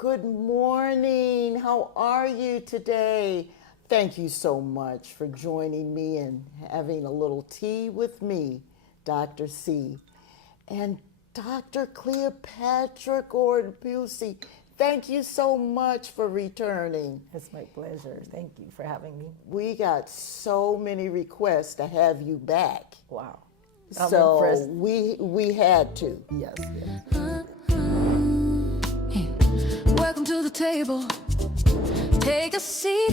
Good morning. How are you today? Thank you so much for joining me and having a little tea with me, Dr. C. And Dr. Cleopatra Gordon Pusey, thank you so much for returning. It's my pleasure. Thank you for having me. We got so many requests to have you back. Wow. So impressed. we had to. Yes. Welcome to the table. Take a seat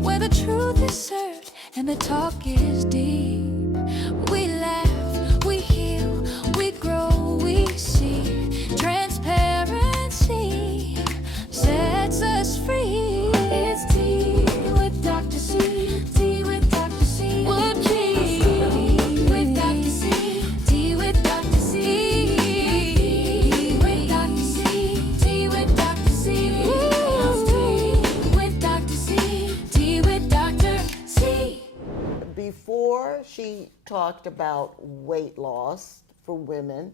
where the truth is served and the talk is deep. We laugh, we heal, we grow, we see. Transparency sets us free. It's tea with Dr. C. Tea with Dr. C. With tea with Dr. C. Tea with Dr. C. Tea with Dr. C. Tea with Dr. C. With Dr. C. Tea with Dr. C. Before she talked about weight loss for women,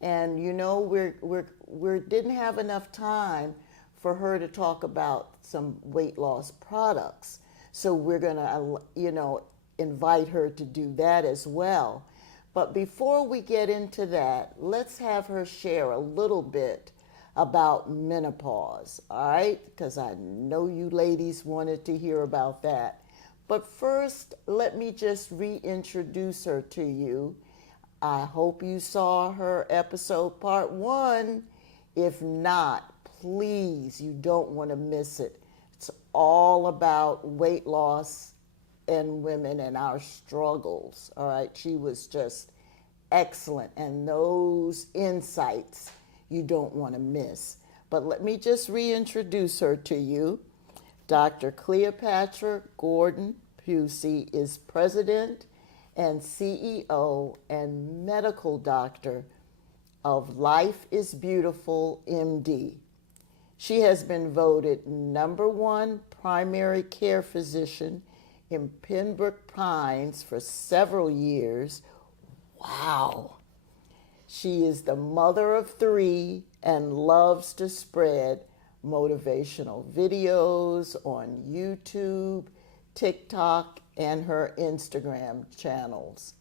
and you know we didn't have enough time for her to talk about some weight loss products, so we're gonna invite her to do that as well. But before we get into that, let's have her share a little bit about menopause, all right? Because I know you ladies wanted to hear about that. But first, let me just reintroduce her to you. I hope you saw her episode part 1. If not, please, you don't want to miss it. It's all about weight loss and women and our struggles, all right? She was just excellent, and those insights you don't want to miss. But let me just reintroduce her to you. Dr. Cleopatra Gordon Pusey is president and CEO and medical doctor of Life is Beautiful, MD. She has been voted #1 primary care physician in Pembroke Pines for several years. Wow. She is the mother of 3 and loves to spread motivational videos on YouTube, TikTok, and her Instagram channels.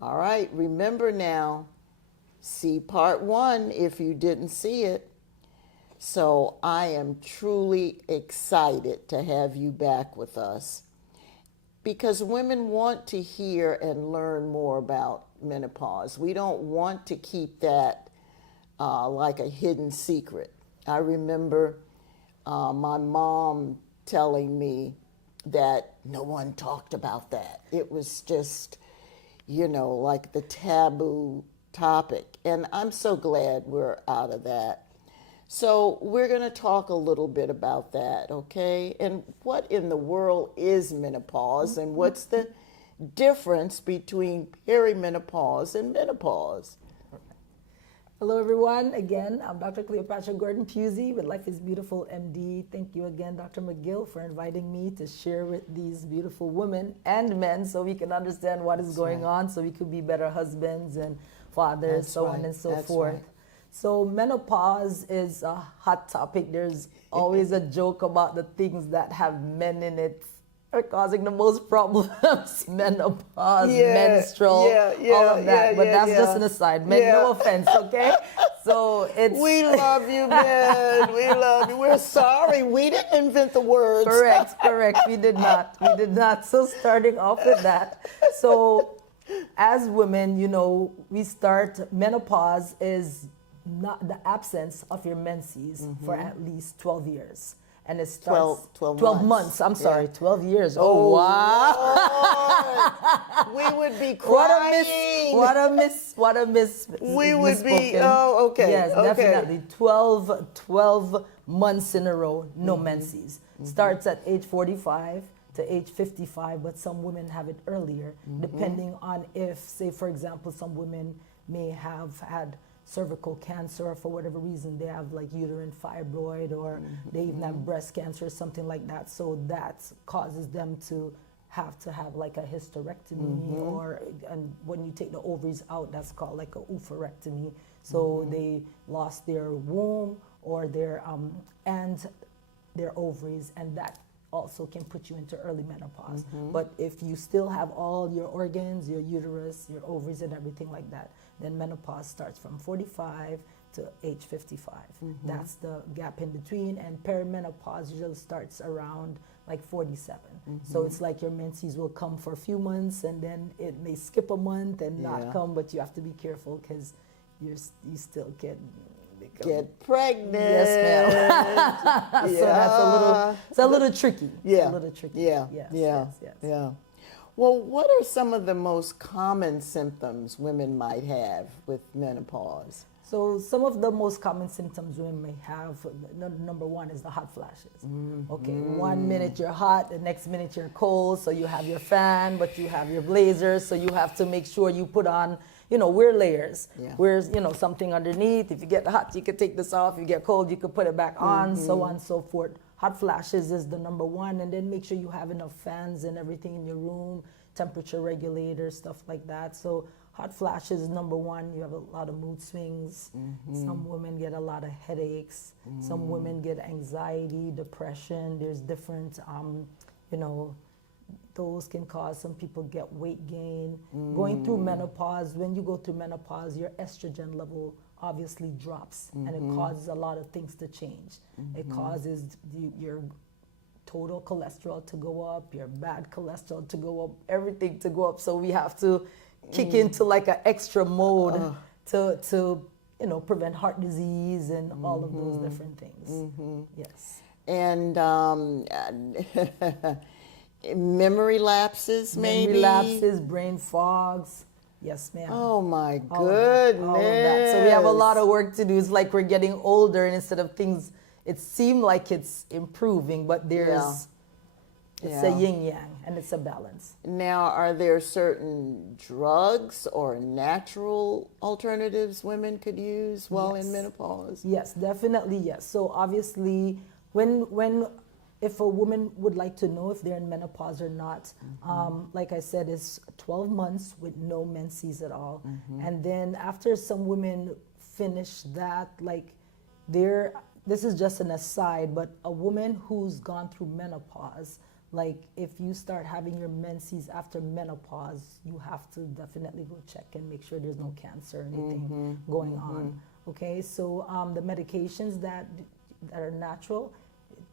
All right, remember now, see part 1 if you didn't see it. So I am truly excited to have you back with us because women want to hear and learn more about menopause. We don't want to keep that like a hidden secret. I remember my mom telling me that no one talked about that. It was just, like the taboo topic. And I'm so glad we're out of that. So we're going to talk a little bit about that, okay? And what in the world is menopause, and what's the difference between perimenopause and menopause? Hello, everyone. Again, I'm Dr. Cleopatra Gordon Pusey with Life is Beautiful, MD. Thank you again, Dr. McGill, for inviting me to share with these beautiful women and men so we can understand what is going on, so we could be better husbands and fathers, on and so forth. Right. So menopause is a hot topic. There's always a joke about the things that have men in it are causing the most problems. Menopause, menstrual, all of that. But that's just an aside. Men, no offense, okay? So it's... We love you, men. We love you. We're sorry. We didn't invent the words. Correct. We did not. So starting off with that. So as women, we start, menopause is not the absence of your menses for at least 12 years. And it starts 12 months. I'm sorry, 12 years. Oh wow. We would be crying. What a miss. We would be, okay. Yes, okay. definitely. 12 months in a row, no menses. Starts at age 45 to age 55, but some women have it earlier, depending on if, say, for example, some women may have had cervical cancer, or for whatever reason they have like uterine fibroid, or they even have breast cancer or something like that. So that causes them to have like a hysterectomy, or, and when you take the ovaries out, that's called like a oophorectomy. So they lost their womb, or their ovaries, and that also can put you into early menopause. But if you still have all your organs, your uterus, your ovaries, and everything like that, then menopause starts from 45 to age 55. That's the gap in between, and perimenopause usually starts around like 47. So it's like your menses will come for a few months, and then it may skip a month and not come, but you have to be careful because you still can Get pregnant. Yes, ma'am. So that's a little tricky. Yeah. It's a little tricky. Yeah. Yes, Yeah. yes, yes. Yeah. Well, what are some of the most common symptoms women might have with menopause? So some of the most common symptoms women may have, number one is the hot flashes. Okay, 1 minute you're hot, the next minute you're cold, so you have your fan, but you have your blazers, so you have to make sure you put on, wear layers. Yeah. Wear, something underneath. If you get hot, you can take this off. If you get cold, you can put it back on, so on and so forth. Hot flashes is the number one, and then make sure you have enough fans and everything in your room, temperature regulators, stuff like that. So hot flashes is number one. You have a lot of mood swings. Some women get a lot of headaches. Some women get anxiety, depression. There's different, those can cause some people get weight gain. Going through menopause, when you go through menopause, your estrogen level obviously drops, and it causes a lot of things to change. It causes your total cholesterol to go up, your bad cholesterol to go up, everything to go up. So we have to kick into like an extra mode to prevent heart disease and all of those different things. Yes. And memory lapses, maybe? Memory lapses, brain fogs. Yes, ma'am. Oh my All of goodness. that, all of that. So we have a lot of work to do. It's like we're getting older, and instead of things, it seems like it's improving, but it's a yin yang, and it's a balance. Now, are there certain drugs or natural alternatives women could use while in menopause? Yes, definitely yes. So obviously, if a woman would like to know if they're in menopause or not, like I said, it's 12 months with no menses at all. And then after some women finish that, this is just an aside, but a woman who's gone through menopause, like if you start having your menses after menopause, you have to definitely go check and make sure there's no cancer or anything going on. Okay, so the medications that are natural,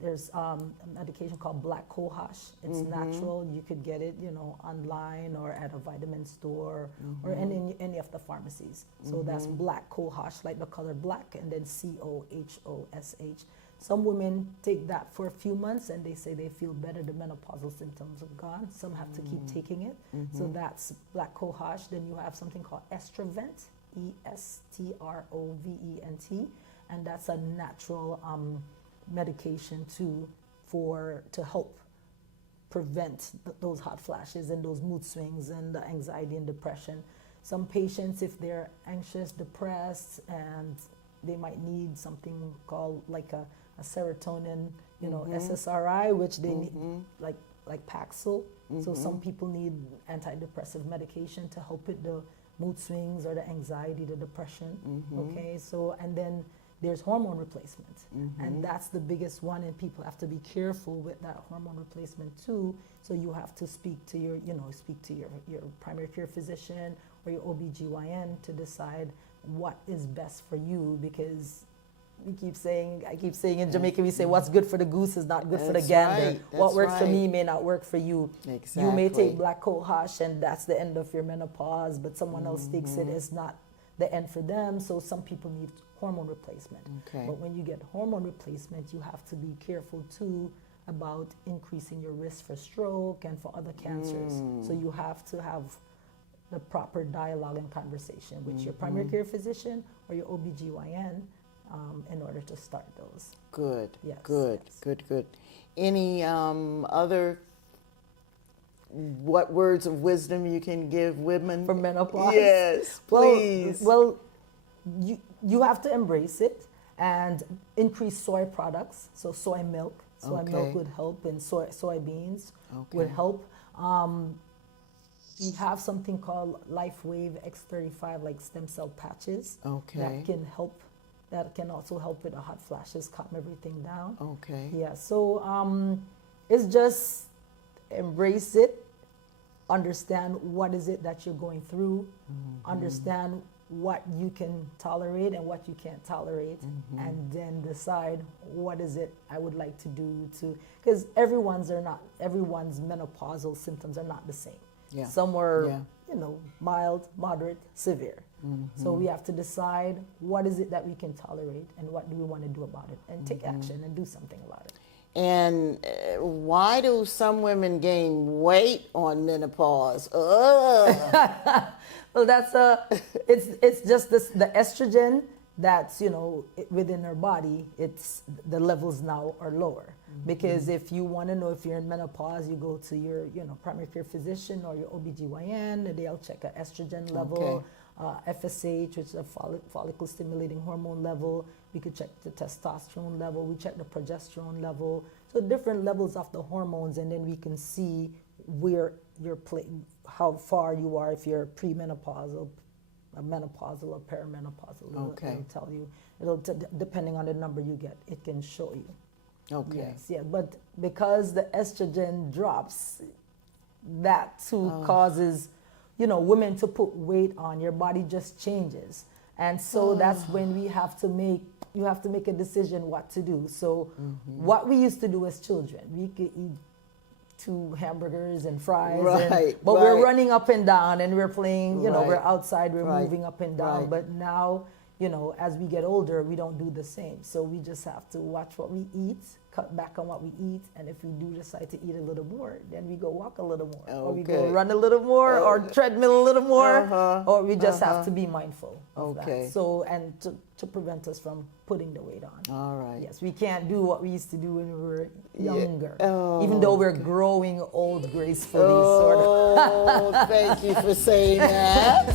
there's a medication called black cohosh. It's natural. You could get it, online or at a vitamin store or in any of the pharmacies. So that's black cohosh, like the color black, and then COHOSH. Some women take that for a few months and they say they feel better. The menopausal symptoms are gone. Some have to keep taking it. So that's black cohosh. Then you have something called Estrovent, ESTROVENT, and that's a natural medication to help prevent those hot flashes and those mood swings and the anxiety and depression. Some patients, if they're anxious, depressed, and they might need something called like a serotonin, SSRI, which they need, like Paxil. So some people need antidepressive medication to help with the mood swings or the anxiety, the depression. Okay, so and then there's hormone replacement, and that's the biggest one, and people have to be careful with that hormone replacement too. So you have to speak to your primary care physician or your OBGYN to decide what is best for you, because I keep saying in Jamaica, we say what's good for the goose is not good for the gander. Right. What That's works for right. me may not work for you. Exactly. You may take black cohosh and that's the end of your menopause, but someone else takes it, it's not the end for them. So some people need hormone replacement. Okay. But when you get hormone replacement, you have to be careful too about increasing your risk for stroke and for other cancers. So you have to have the proper dialogue and conversation with your primary care physician or your OBGYN in order to start those. Good. Yes, Good. yes. Good. Any other words of wisdom you can give women For menopause? Yes, please. Well, you have to embrace it and increase soy products. So soy milk. Soy milk would help, and soybeans would help. We have something called LifeWave X35, like stem cell patches. Okay. That can help That can also help with the hot flashes, calm everything down. Okay. Yeah, so it's just embrace it, understand what is it that you're going through, understand what you can tolerate and what you can't tolerate, and then decide what is it I would like to do to, because everyone's menopausal symptoms are not the same. Yeah. Some are, Yeah. you know, mild, moderate, severe. So we have to decide what is it that we can tolerate and what do we want to do about it, and take action and do something about it. And why do some women gain weight on menopause? Ugh. Well, it's just the estrogen that's, you know, within her body. It's the levels now are lower, because if you want to know if you're in menopause, you go to your, you know, primary care physician or your OBGYN, and they'll check an estrogen level, FSH, which is a follicle stimulating hormone level. We could check the testosterone level. We check the progesterone level. So different levels of the hormones, and then we can see where you're how far you are, if you're premenopausal, menopausal, or perimenopausal. Okay. It'll tell you. Depending on the number you get, it can show you. Okay. Yes, yeah. But because the estrogen drops, that too causes, you know, women to put weight on. Your body just changes. And so that's when you have to make a decision what to do. So what we used to do as children, we could eat 2 hamburgers and fries, but we're running up and down, and we're playing, you know, we're outside, we're moving up and down. But now, you know, as we get older, we don't do the same. So we just have to watch what we eat, cut back on what we eat, and if we do decide to eat a little more, then we go walk a little more, or we go run a little more, or treadmill a little more, or we just have to be mindful of that. So, and to prevent us from putting the weight on. All right. Yes, we can't do what we used to do when we were younger, even though we're growing old gracefully, sort of. Oh, thank you for saying that.